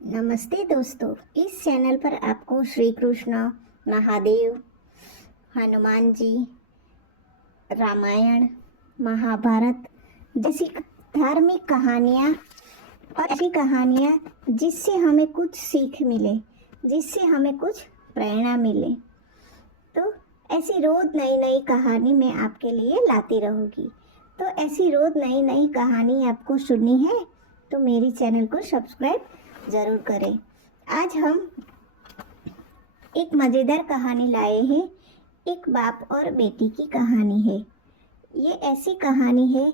नमस्ते दोस्तों, इस चैनल पर आपको श्री कृष्ण, महादेव, हनुमान जी, रामायण, महाभारत जैसी धार्मिक कहानियाँ और ऐसी कहानियाँ जिससे हमें कुछ सीख मिले, जिससे हमें कुछ प्रेरणा मिले। तो ऐसी रोज़ नई नई कहानी मैं आपके लिए लाती रहूँगी। तो ऐसी रोज़ नई नई कहानी आपको सुननी है तो मेरी चैनल को सब्सक्राइब ज़रूर करें। आज हम एक मज़ेदार कहानी लाए हैं। एक बाप और बेटी की कहानी है। ये ऐसी कहानी है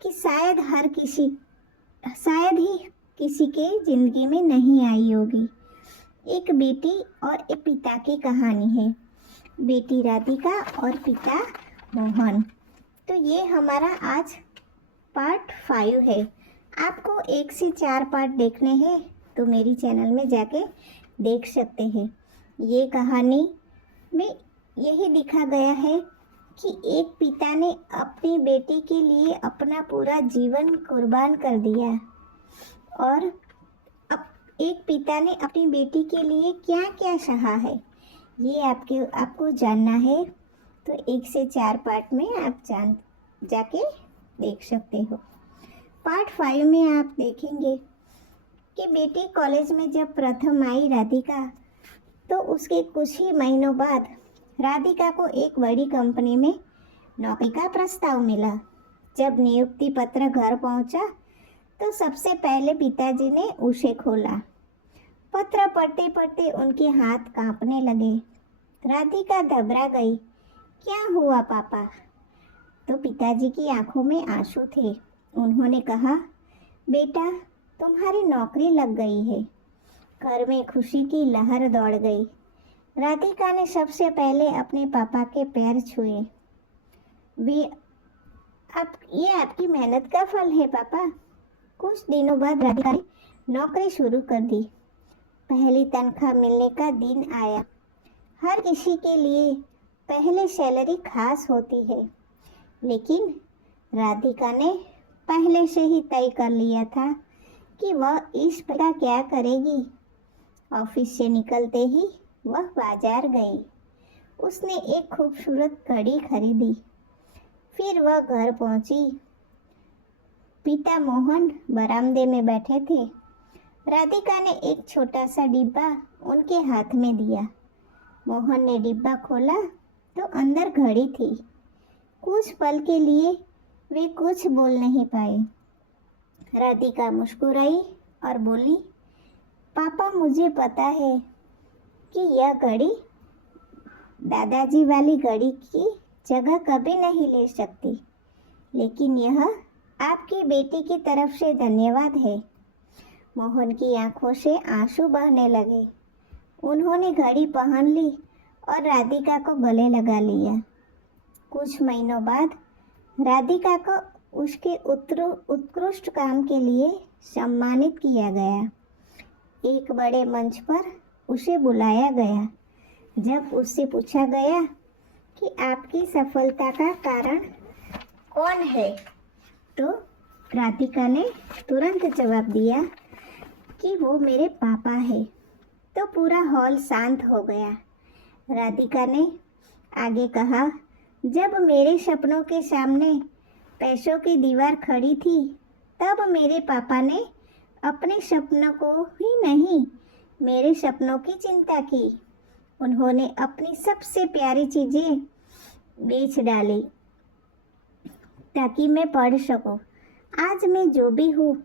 कि शायद ही किसी के ज़िंदगी में नहीं आई होगी। एक बेटी और एक पिता की कहानी है, बेटी राधिका और पिता मोहन। तो ये हमारा आज पार्ट 5 है। आपको 1 से 4 पार्ट देखने हैं तो मेरी चैनल में जाके देख सकते हैं। ये कहानी में यही दिखा गया है कि एक पिता ने अपनी बेटी के लिए अपना पूरा जीवन कुर्बान कर दिया और अब एक पिता ने अपनी बेटी के लिए क्या क्या सहा है, ये आपको जानना है। तो 1 से 4 पार्ट में आप जाके देख सकते हो। पार्ट 5 में आप देखेंगे कि बेटी कॉलेज में जब प्रथम आई राधिका, तो उसके कुछ ही महीनों बाद राधिका को एक बड़ी कंपनी में नौकरी का प्रस्ताव मिला। जब नियुक्ति पत्र घर पहुंचा तो सबसे पहले पिताजी ने उसे खोला। पत्र पढ़ते पढ़ते उनके हाथ कांपने लगे। राधिका घबरा गई। क्या हुआ पापा? तो पिताजी की आंखों में आंसू थे। उन्होंने कहा, बेटा तुम्हारी नौकरी लग गई है। घर में खुशी की लहर दौड़ गई। राधिका ने सबसे पहले अपने पापा के पैर छुए। ये आपकी मेहनत का फल है पापा। कुछ दिनों बाद राधिका ने नौकरी शुरू कर दी। पहली तनख्वाह मिलने का दिन आया। हर किसी के लिए पहले सैलरी खास होती है, लेकिन राधिका ने पहले से ही तय कर लिया था कि वह इस प्रकार क्या करेगी। ऑफिस से निकलते ही वह बाजार गई। उसने एक खूबसूरत घड़ी खरीदी। फिर वह घर पहुंची। पिता मोहन बरामदे में बैठे थे। राधिका ने एक छोटा सा डिब्बा उनके हाथ में दिया। मोहन ने डिब्बा खोला तो अंदर घड़ी थी। कुछ पल के लिए वे कुछ बोल नहीं पाए। राधिका मुस्कुराई और बोली, पापा मुझे पता है कि यह घड़ी दादाजी वाली घड़ी की जगह कभी नहीं ले सकती, लेकिन यह आपकी बेटी की तरफ से धन्यवाद है। मोहन की आंखों से आंसू बहने लगे। उन्होंने घड़ी पहन ली और राधिका को गले लगा लिया। कुछ महीनों बाद राधिका को उसके उत्कृष्ट काम के लिए सम्मानित किया गया। एक बड़े मंच पर उसे बुलाया गया। जब उससे पूछा गया कि आपकी सफलता का कारण कौन है, तो राधिका ने तुरंत जवाब दिया कि वो मेरे पापा है। तो पूरा हॉल शांत हो गया। राधिका ने आगे कहा, जब मेरे सपनों के सामने पैसों की दीवार खड़ी थी, तब मेरे पापा ने अपने सपनों को ही नहीं, मेरे सपनों की चिंता की। उन्होंने अपनी सबसे प्यारी चीज़ें बेच डाली ताकि मैं पढ़ सकूं। आज मैं जो भी हूँ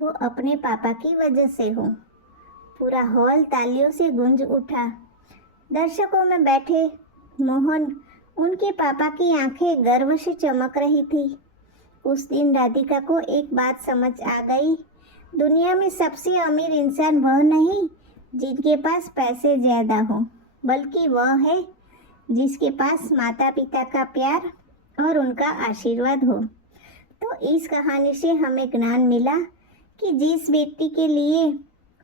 वो अपने पापा की वजह से हूँ। पूरा हॉल तालियों से गूंज उठा। दर्शकों में बैठे मोहन, उनके पापा की आंखें गर्व से चमक रही थी। उस दिन राधिका को एक बात समझ आ गई। दुनिया में सबसे अमीर इंसान वह नहीं जिनके पास पैसे ज़्यादा हों, बल्कि वह है जिसके पास माता पिता का प्यार और उनका आशीर्वाद हो। तो इस कहानी से हमें ज्ञान मिला कि जिस बेटी के लिए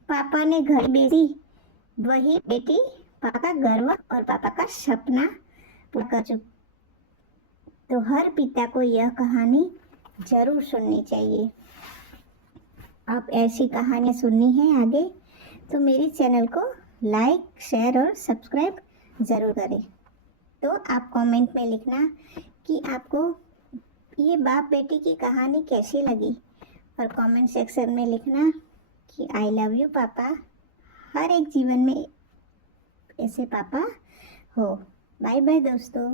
पापा ने घड़ी बेची, वही बेटी पापा का गर्व और पापा का सपना पूरा कर चुकी। तो हर पिता को यह कहानी जरूर सुननी चाहिए। आप ऐसी कहानियाँ सुननी है आगे तो मेरे चैनल को लाइक, शेयर और सब्सक्राइब ज़रूर करें। तो आप कमेंट में लिखना कि आपको ये बाप बेटी की कहानी कैसी लगी, और कमेंट सेक्शन में लिखना कि आई लव यू पापा। हर एक जीवन में ऐसे पापा हो। बाय बाय दोस्तों।